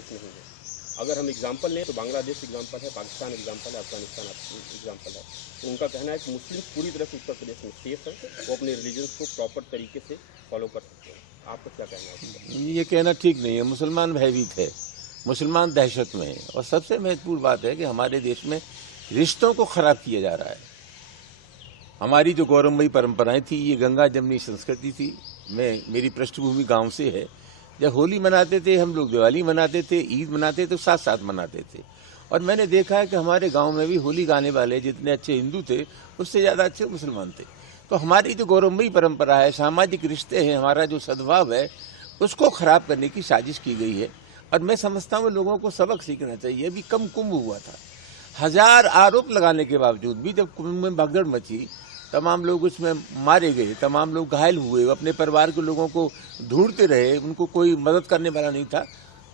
Case नहीं है। अगर हम एग्जाम्पल लें तो बांग्लादेश एग्जाम्पल है, पाकिस्तान एग्जाम्पल है, अफगानिस्तान एग्जाम्पल है। तो उनका कहना है कि मुस्लिम पूरी तरह से उत्तर प्रदेश में सेफ है, वो अपने रिलीजन को प्रॉपर तरीके से फॉलो कर सकते हैं। आपका क्या कहना है? ये कहना ठीक नहीं है। मुसलमान भयभीत है, मुसलमान दहशत में है, और सबसे महत्वपूर्ण बात है कि हमारे देश में रिश्तों को खराब किया जा रहा है। हमारी जो गौरवमयी परंपराएं थी, ये गंगा जमनी संस्कृति थी। मेरी पृष्ठभूमि गांव से है। जब होली मनाते थे हम लोग, दिवाली मनाते थे, ईद मनाते थे, साथ साथ मनाते थे। और मैंने देखा है कि हमारे गांव में भी होली गाने वाले जितने अच्छे हिंदू थे, उससे ज़्यादा अच्छे मुसलमान थे। तो हमारी जो गौरवमयी परंपरा है, सामाजिक रिश्ते हैं, हमारा जो सद्भाव है, उसको खराब करने की साजिश की गई है। और मैं समझता हूँ लोगों को सबक सीखना चाहिए। अभी कम कुंभ हुआ था, 1000 आरोप लगाने के बावजूद भी जब कुंभ में भगदड़ मची, तमाम लोग उसमें मारे गए, तमाम लोग घायल हुए, अपने परिवार के लोगों को ढूंढते रहे, उनको कोई मदद करने वाला नहीं था।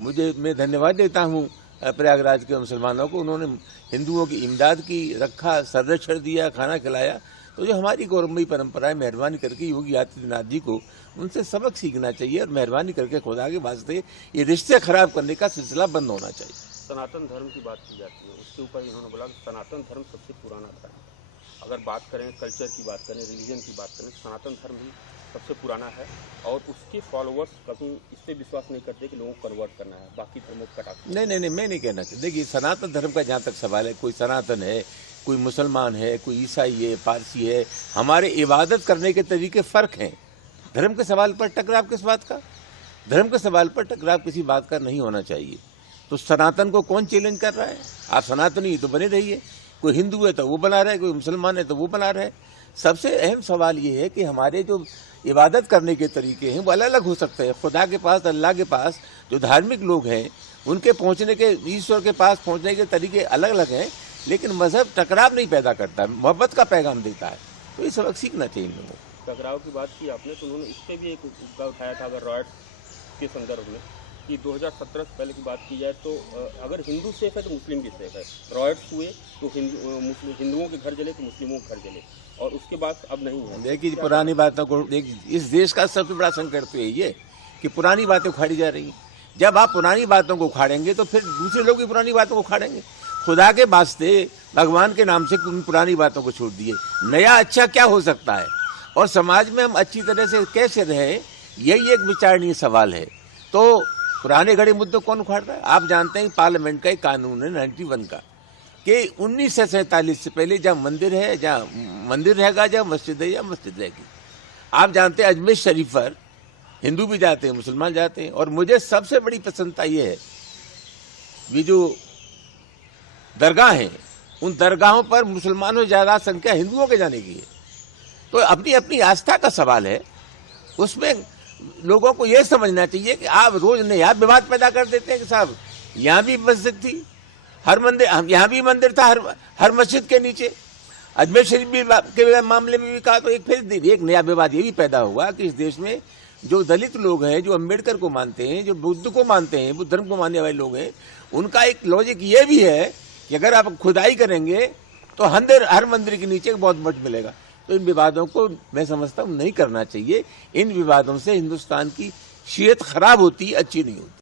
मैं धन्यवाद देता हूँ प्रयागराज के मुसलमानों को, उन्होंने हिंदुओं की इमदाद की, रखा, संरक्षण दिया, खाना खिलाया। तो जो हमारी गौरवमयी परंपरा है, मेहरबानी करके योगी आदित्यनाथ जी को उनसे सबक सीखना चाहिए और मेहरबानी करके खुदा के वास्ते ये रिश्ते खराब करने का सिलसिला बंद होना चाहिए। सनातन धर्म की बात की जाती है, उसके ऊपर इन्होंने बोला कि सनातन धर्म सबसे पुराना धर्म है। अगर बात करें कल्चर की बात करें, रिलीजन की बात करें, सनातन धर्म ही सबसे पुराना है और उसके फॉलोअर्स कभी इस पर विश्वास नहीं करते कि लोगों को कन्वर्ट करना है, बाकी धर्मों को कटा। नहीं, मैं नहीं कहना चाहता। देखिए, सनातन धर्म का जहाँ तक सवाल है, कोई सनातन है, कोई मुसलमान है, कोई ईसाई है, पारसी है, हमारे इबादत करने के तरीके फ़र्क हैं। धर्म के सवाल पर टकराव किस बात का? धर्म के सवाल पर टकराव किसी बात का नहीं होना चाहिए। तो सनातन को कौन चैलेंज कर रहा है? आप सनातनी तो बने रहिए। कोई हिंदू है तो वो बना रहे, कोई मुसलमान है तो वो बना रहे। सबसे अहम सवाल ये है कि हमारे जो इबादत करने के तरीके हैं वो अलग अलग हो सकते हैं। खुदा के पास, अल्लाह के पास जो धार्मिक लोग हैं, उनके पहुंचने के, ईश्वर के पास पहुंचने के तरीके अलग अलग हैं, लेकिन मजहब टकराव नहीं पैदा करता, मोहब्बत का पैगाम देता है। तो ये सबक सीखना चाहिए इन लोगों को। टकराव की बात की आपने, तो उन्होंने इस पर भी एक मुद्दा उठाया था, अगर रॉयट्स के संदर्भ में, कि 2017 से पहले की बात की जाए तो अगर हिंदू सेफ है तो मुस्लिम भी सेफ है। रॉयट्स हुए तो हिंदुओं के घर जले तो मुस्लिमों के घर जले, और उसके बाद अब नहीं है। देखिए, पुरानी बातों को, इस देश का सबसे बड़ा संकट तो यही है कि पुरानी बातें उखाड़ी जा रही हैं। जब आप पुरानी बातों को उखाड़ेंगे तो फिर दूसरे लोग भी पुरानी बातों को उखाड़ेंगे। खुदा के वास्ते, भगवान के नाम से पुरानी बातों को छोड़ दिए। नया अच्छा क्या हो सकता है और समाज में हम अच्छी तरह से कैसे रहें, यही एक विचारणीय सवाल है। तो पुराने घड़े मुद्दे कौन उखाड़ रहा है? आप जानते हैं पार्लियामेंट का एक कानून है 91 का, कि 1947 से पहले जहाँ मंदिर है, जहाँ मंदिर रहेगा, जहाँ मस्जिद है, या मस्जिद रहेगी। आप जानते हैं अजमेर शरीफ पर हिंदू भी जाते हैं, मुसलमान जाते हैं। और मुझे सबसे बड़ी प्रसन्नता ये है, ये जो दरगाह हैं, उन दरगाहों पर मुसलमानों से ज़्यादा संख्या हिंदुओं के जाने की है। तो अपनी अपनी आस्था का सवाल है, उसमें लोगों को यह समझना चाहिए कि आप रोज नया विवाद पैदा कर देते हैं कि साहब यहाँ भी मस्जिद थी, हर मंदिर, यहाँ भी मंदिर था, हर मस्जिद के नीचे। अजमेर शरीफ भी के मामले में भी कहा तो एक नया विवाद ये भी पैदा हुआ कि इस देश में जो दलित लोग हैं, जो अम्बेडकर को मानते हैं, जो बुद्ध को मानते हैं, बुद्ध धर्म को मानने वाले लोग हैं, उनका एक लॉजिक ये भी है कि अगर आप खुदाई करेंगे तो हर मंदिर के नीचे एक बौद्ध मठ मिलेगा। तो इन विवादों को मैं समझता हूँ नहीं करना चाहिए। इन विवादों से हिंदुस्तान की शीयत खराब होती, अच्छी नहीं होती।